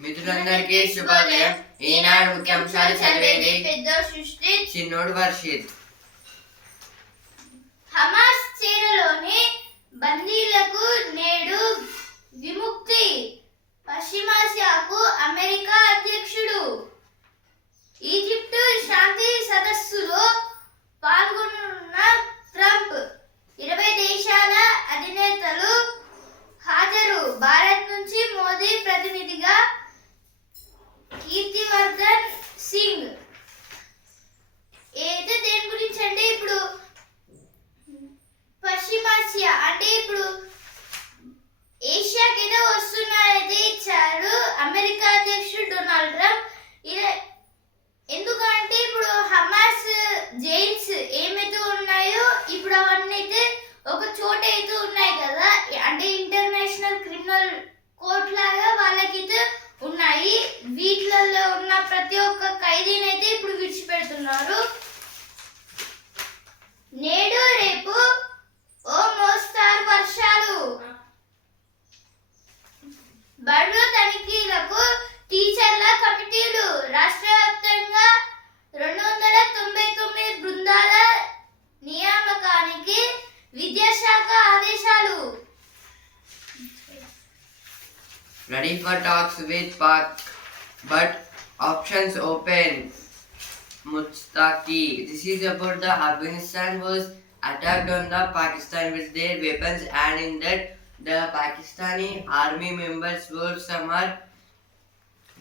మిత్రులందరికీ శుభోదయం. ఈనాడు ముఖ్యాంశాలు చదివేది పెద్ద సృష్టి చిన్నోడు వర్షిత్. హమాస్ చీరలోని బందీలకు నేడు విముక్తి. పశ్చిమాసియాకు అమెరికా అధ్యక్షుడు. ఈజిప్టు శాంతి సదస్సులో పాల్గొనున్న ట్రంప్. ఇరవై దేశాల అధినేతలు హాజరు. భారత్ నుంచి మోదీ ప్రతినిధిగా కీర్తివర్ధన్ సింగ్. అయితే దేని గురించి అంటే ఇప్పుడు పశ్చిమాసియా అంటే ఇప్పుడు ఏషియాకి ఏదో వస్తున్నారైతే ఇచ్చారు అమెరికా అధ్యక్షుడు డొనాల్డ్ ట్రంప్. ఇలా ఎందుకంటే ఇప్పుడు హమాస్ జైల్స్ ఏమైతే ఉన్నాయో ఇప్పుడు అవన్నీ అయితే ఒక చోట అయితే ఉన్నాయి కదా. అంటే ఇంటర్నేషనల్ క్రిమినల్ కోర్ట్ లాగా వాళ్ళకైతే ఉన్నాయి. వీటిలలో ఉన్న ప్రతి ఒక్క ఖైదీని అయితే ఇప్పుడు విడిచిపెడుతున్నారు. నేడు రేపు ఓ మోస్తారు వర్షాలు. బడులు తనిఖీలకు టీచర్ల committee ready for talks with Pak, but options open. Mustaki. This is about the Afghanistan was attacked on the Pakistan with their weapons and in that the Pakistani army members were some are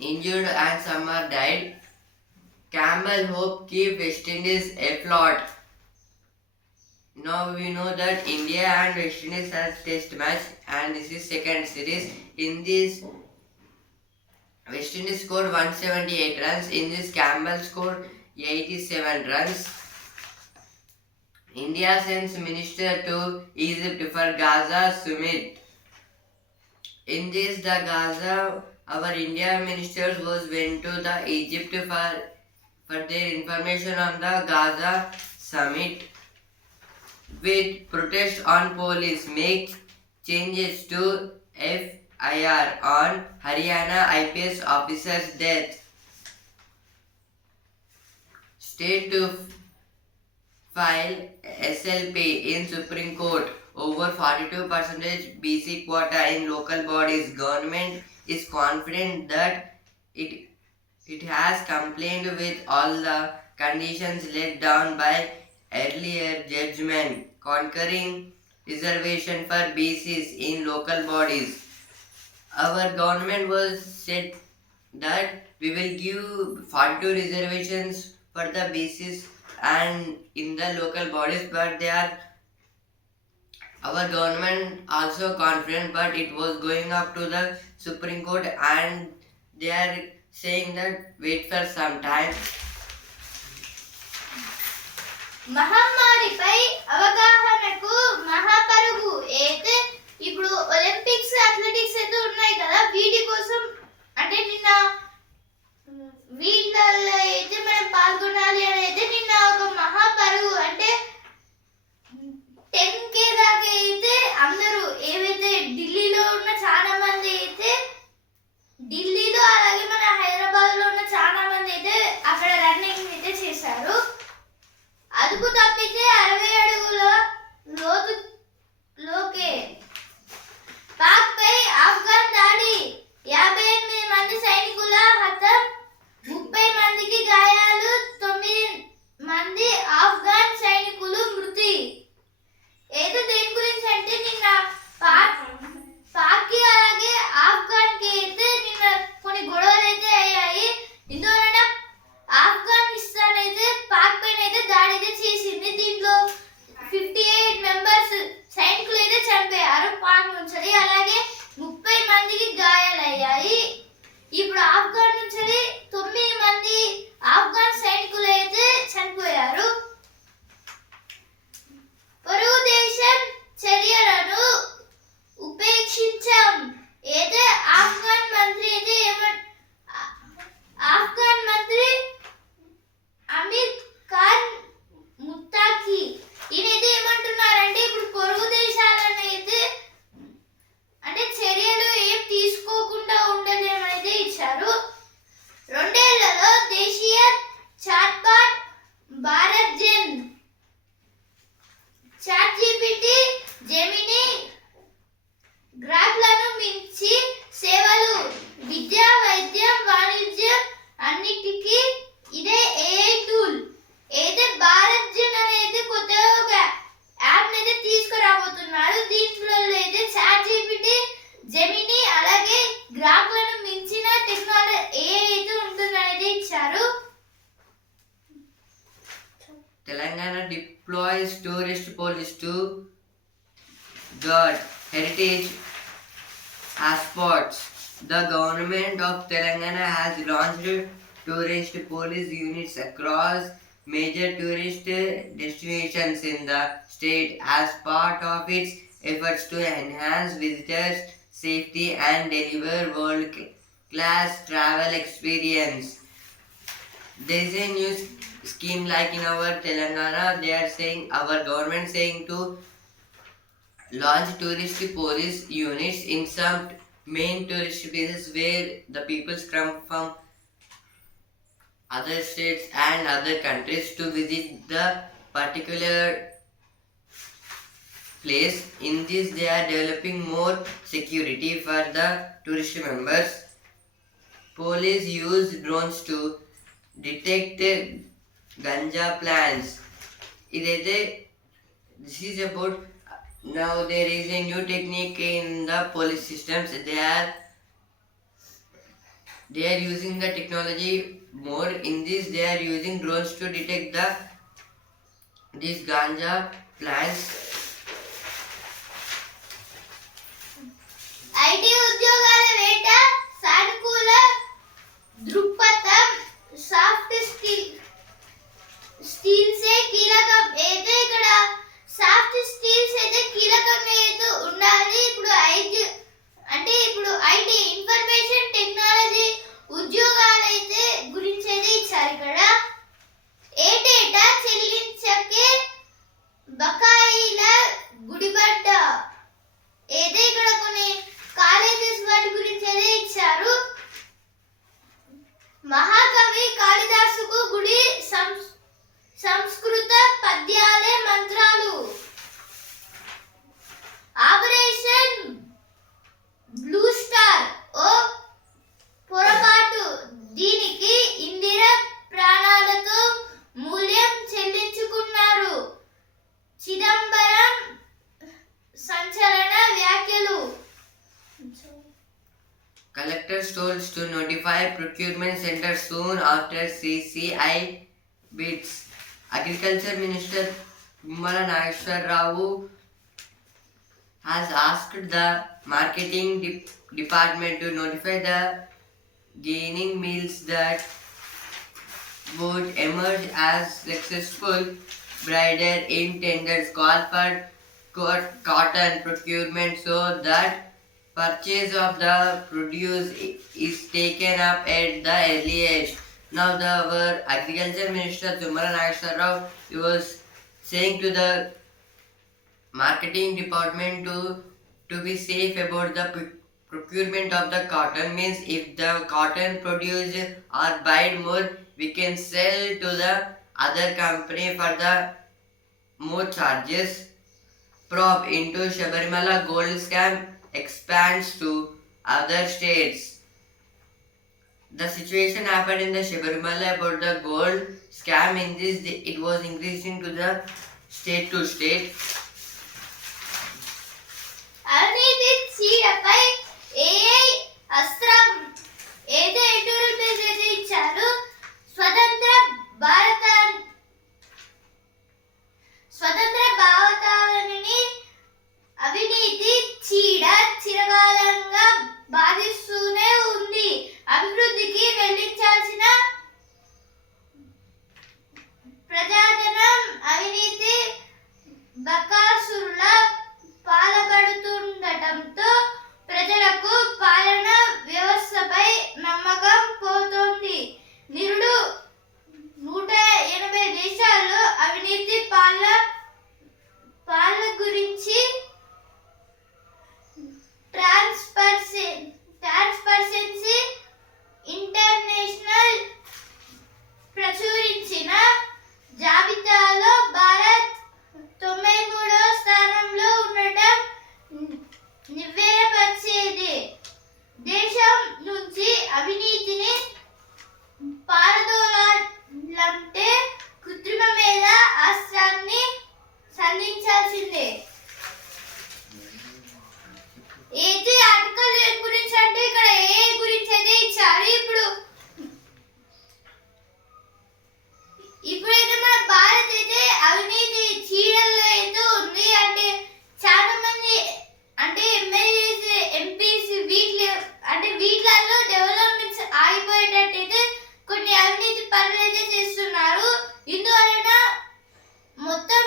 injured and some are died. Campbell hope keep West Indies afloat. Now we know that India and West Indies has test match and this is second series. In this West Indies scored 178 runs. In this Campbell scored 87 runs. India sends minister to Egypt for Gaza summit. In this the Gaza our India ministers was went to the Egypt for for their information on the Gaza summit with protest on police make changes to FIR on Haryana IPS officer's death. State to file SLP in Supreme Court over 42% BC quota in local bodies. Government is confident that it it has complied with all the conditions laid down by earlier judgment conquering reservation for BCs in local bodies. Our government was said that we will give 42 reservations for the BCs and in the local bodies, but they are our government also confident, but it was going up to the Supreme Court and they are saying that wait for some time. మహమ్మారిపై అవగాహనకు మహాపరుగు అయితే ఇప్పుడు Olympics athletics అయితే ఉన్నాయి కదా. వీటి కోసం అంటే నిన్న వీటిలో అయితే మనం పాల్గొనాలి అని అయితే నిన్న ఒక మహాపరుగు అంటే టెన్ కే దాకా అయితే అందరూ ఏవైతే ఢిల్లీలో ఉన్న చాలా మంది అయితే ఢిల్లీలో అలాగే మన హైదరాబాద్లో ఉన్న చాలా మంది అయితే అక్కడ రన్నింగ్ అయితే చేశారు. Telangana has launched tourist police units across major tourist destinations in the state as part of its efforts to enhance visitors' safety and deliver world class travel experience there is a new scheme like in our Telangana. They are saying our government saying to launch tourist police units in some main tourist places where the people come from other states and other countries to visit the particular place. In this, they are developing more security for the tourist members. Police use drones to detect ganja plants. This is about about now there is a new technique in the police systems they are they are using the technology more in this they are using drones to detect the these ganja plants IT ఉద్యోగాల వేట సానుకూల దృక్పథం పద్యాలే మంత్రాలు. Operation blue star ఓ పొరపాటు. దీనికి ఇందిర ప్రాణాలతో మూల్యం చెల్లించుకున్నారు. చిదంబరం సంచలన వ్యాఖ్యలు. Collectors told to notify procurement center soon after cci agriculture minister Tumala Nageshwar Rao has asked the marketing de- department to notify the gaining mills that would emerge as successful bidder in tenders call for cotton procurement so that purchase of the produce is taken up at the earliest. Now the our agriculture minister Tumara Nageshwar Rao he was saying to the marketing department to to be safe about the procurement of the cotton means if the cotton produced or buy more we can sell to the other company for the more charges probe into Shabarimala gold scam expands to other states. The situation happened in the Shabarimala about the gold scam. In this, the- it was increasing to the state to state. అవినీతి చీడపై AI అస్త్రం ఏదో editorial page అయితే ఇచ్చారు స్వతంత్ర భారత స్వతంత్ర భావతావనిని అవినీతి చీడ చిరకాలంగా బాధిస్తూనే ఉంది. అభివృద్ధికి వెళ్ళించాల్సిన ప్రజాజనం అవినీతి బకాసురుల పాలబడుతుండటంతో ప్రజలకు పాలన వ్యవస్థపై నమ్మకం పోతోంది. నిరుడు నూట ఎనభై దేశాల్లో అవినీతి పాల పాల గురించి ట్రాన్స్పర్సీ ట్రాన్స్పర్సెన్సీ ఇంటర్నేషనల్ ప్రచురించిన జాబితాలో భారత్ తొంభై మూడో స్థానంలో ఉండటం నివ్వెరపరిచేది దేశం నుంచి అవినీతి అంటే ఇక్కడ ఏ గురించి అయితే ఇచ్చారు? ఇప్పుడు ఇప్పుడైతే మన భారత్ అయితే అవినీతి చీడల్లో అయితే ఉంది అంటే చాలా మంది అంటే ఎమ్మెల్యేస్ ఎంపీస్ వీటి అంటే వీటిలలో డెవలప్మెంట్స్ ఆగిపోయేటట్టు అయితే కొన్ని అవినీతి పనులు అయితే చేస్తున్నారు. ఇందువలన మొత్తం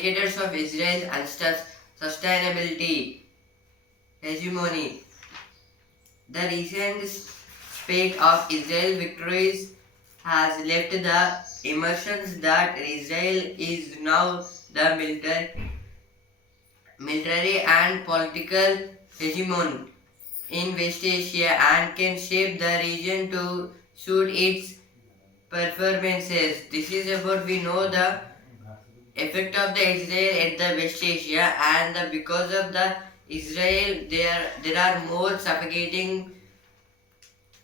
indicators of Israel's sustainability hegemony. The recent spate of Israel victories has left the impressions that Israel is now the military, military and political hegemon in West Asia and can shape the region to suit its performances. This is about we know the effect of the Israel at the West Asia and the, because of the Israel there there are more suffocating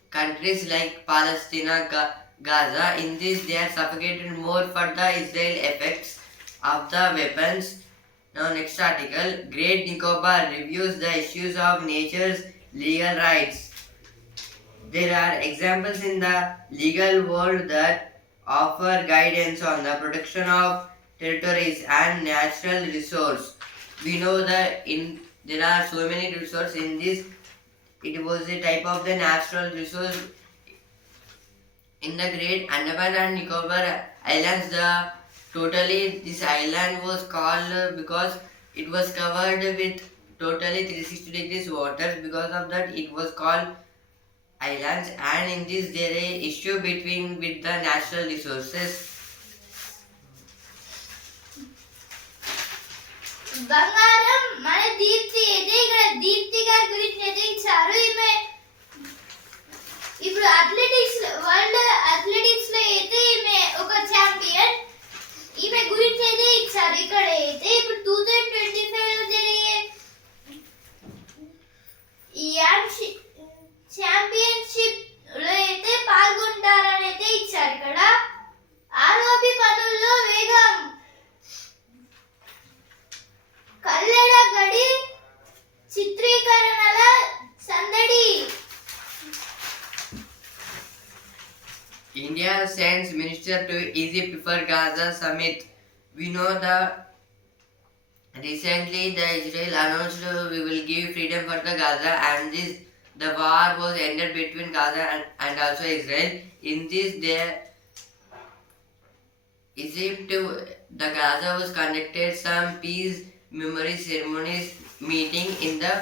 countries like Palestine, Ga- Gaza. In this they are suffocated more for the Israel effects of the weapons. Now next article, Great Nicobar reviews the issues of nature's legal rights. There are examples in the legal world that offer guidance on the protection of territories and natural resource. We know that in there are so many resources in this. It was a type of the natural resource in the Great Andaman and Nicobar Islands. The totally this island was called because it was covered with totally 360 degrees water. Because of that, it was called islands. And in this, there is issue between with the natural resources. బంగారం మన దీప్తి అయితే ఇక్కడ దీప్తి గారి గురించి అయితే ఇచ్చారు. ఈమె ఇప్పుడు athletics world to Egypt for Gaza summit. We know that recently the Israel announced we will give freedom for the Gaza and this the war was ended between Gaza and, and also Israel. In this there Egypt the Gaza was conducted some peace memory ceremonies meeting in the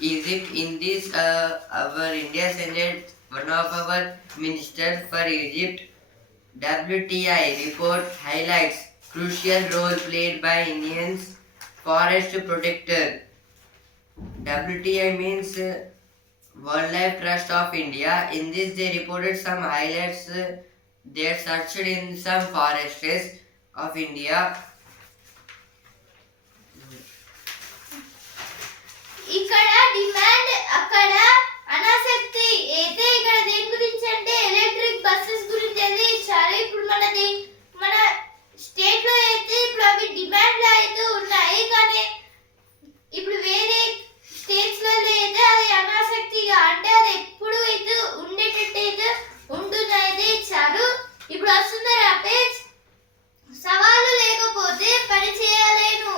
Egypt. In this uh, our India sent one of our ministers for Egypt. WTI report highlights crucial role played by Indians forest protector. WTI means uh, Wildlife Trust of India. In this, they reported some highlights. Uh, they are searched in some forests of India. ఇక్కడ demand అక్కడ అనాసక్తి అయితే ఇక్కడ దేని గురించి అంటే electric buses గురించి అయితే చాలా ఇప్పుడు మనది మన స్టేట్లో అయితే ఇప్పుడు అవి డిమాండ్ అయితే ఉన్నాయి. కానీ ఇప్పుడు వేరే స్టేట్స్లో అయితే అది అనాసక్తిగా అంటే అది ఎప్పుడు అయితే ఉండేటట్టు అయితే ఉంటుంది అయితే ఇచ్చారు ఇప్పుడు వస్తుందా పేజ్. సవాలు లేకపోతే పని చేయలేను.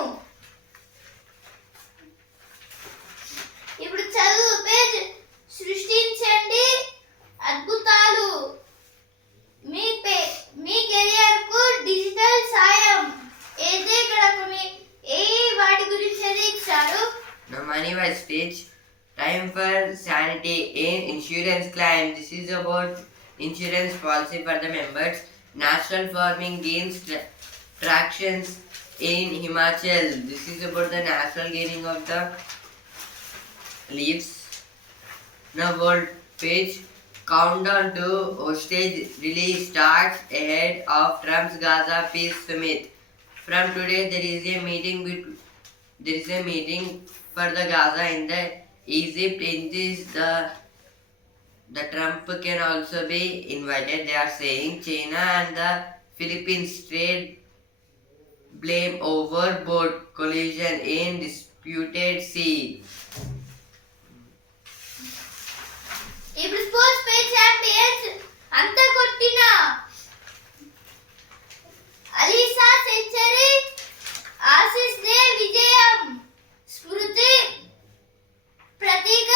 Insurance policy for the members. National farming gains tra- tractions in Himachal. This is about the national gaining of the leaves. Now, world page. Countdown to hostage release starts ahead of Trump's Gaza peace summit. From today, there is a meeting there is a meeting for the Gaza in the Egypt. In this, the the Trump can also be invited. They are saying China and the Philippines trade blame overboard collision in disputed sea. Champions అంత కొట్టిన Alisa century ఆసిస్ they విజయం స్మృతి ప్రతీక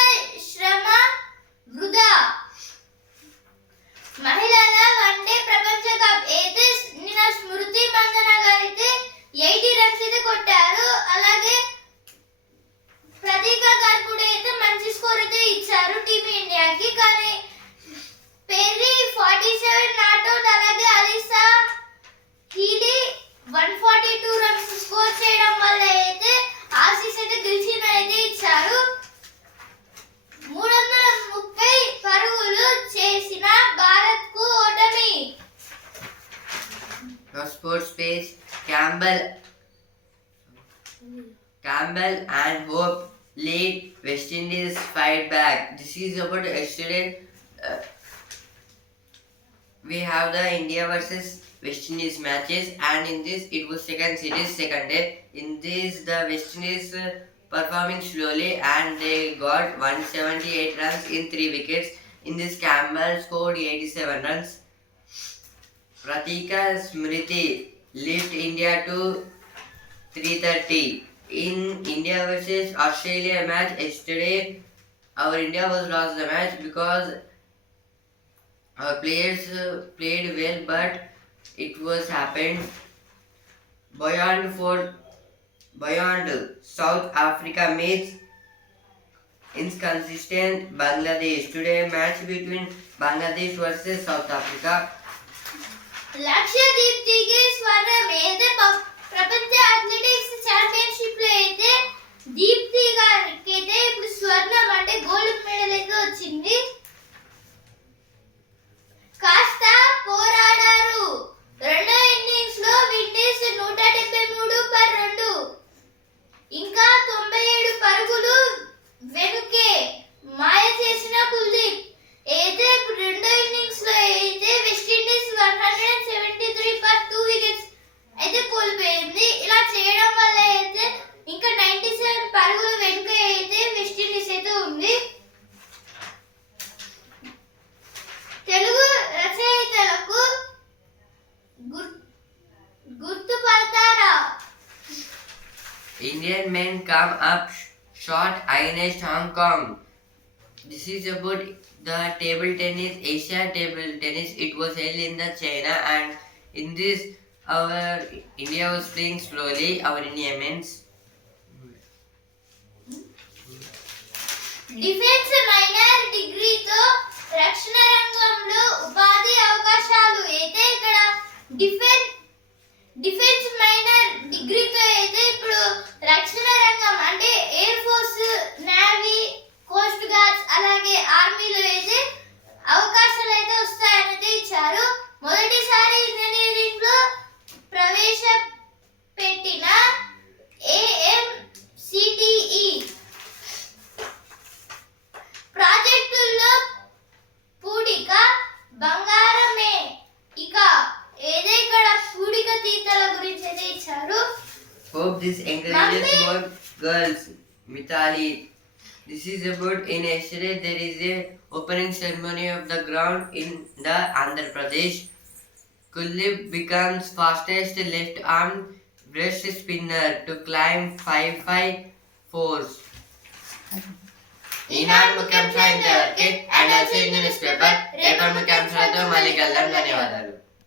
శ్రమ Campbell and Hope lead West Indies fight back. This is about yesterday. Uh, we have the India versus West Indies matches, and in this it was second series, second day. In this, the West Indies uh, performing slowly, and they got 178 runs in three wickets. In this, Campbell scored 87 runs. Pratika Smriti lift India to 3.30. In India versus Australia match yesterday, our India was lost the match because our players uh, played well, but it was happened beyond for beyond South Africa meets inconsistent Bangladesh. Today match between Bangladesh versus South Africa. Lakshadweep Tigers were a major ప్రపంచ athletics ఛాంపియన్షిప్లో అయితే దీప్తి గారికి అయితే ఇప్పుడు స్వర్ణం అంటే gold medal అయితే వచ్చింది. కాస్త పోరాడారు. రెండో ఇన్నింగ్స్లో విండీస్ నూట డెబ్బై మూడు పర్ రెండు. This is about the table tennis, Asia table tennis. It was held in the China, and in this, our India was playing slowly. Our Indian men's defence minor డిగ్రీతో రక్షణ రంగంలో ఉపాధి అవకాశాలు అయితే ఇక్కడ డిఫెన్స్ డిఫెన్స్ మైనర్ డిగ్రీతో అయితే ఇప్పుడు రక్షణ రంగం అంటే air force navy coast guards అలాగే ఆర్మీలో అయితే అవకాశాలు అయితే వస్తాయని అయితే ఇచ్చారు మొదటిసారి ఇంజనీరింగ్లో ప్రవేశపెట్టిన ఏఎంసిటిఈ ప్రాజెక్టుల్లో పూడిక బంగారమే ఇక ఏదే ఇక్కడ పూడిక తీతల గురించి అయితే ఇచ్చారు hope this encourages Mummy. more girls. Mithali. This is about in yesterday there is a opening ceremony of the ground in the Andhra Pradesh. Kuldeep becomes fastest left arm wrist spinner to climb 5 fours. ఈనాడు ముఖ్యాంశాలు ఇంతవరకే and also in news paper రేపటి ముఖ్యాంశాలతో మళ్ళీ కలుద్దాం ధన్యవాదాలు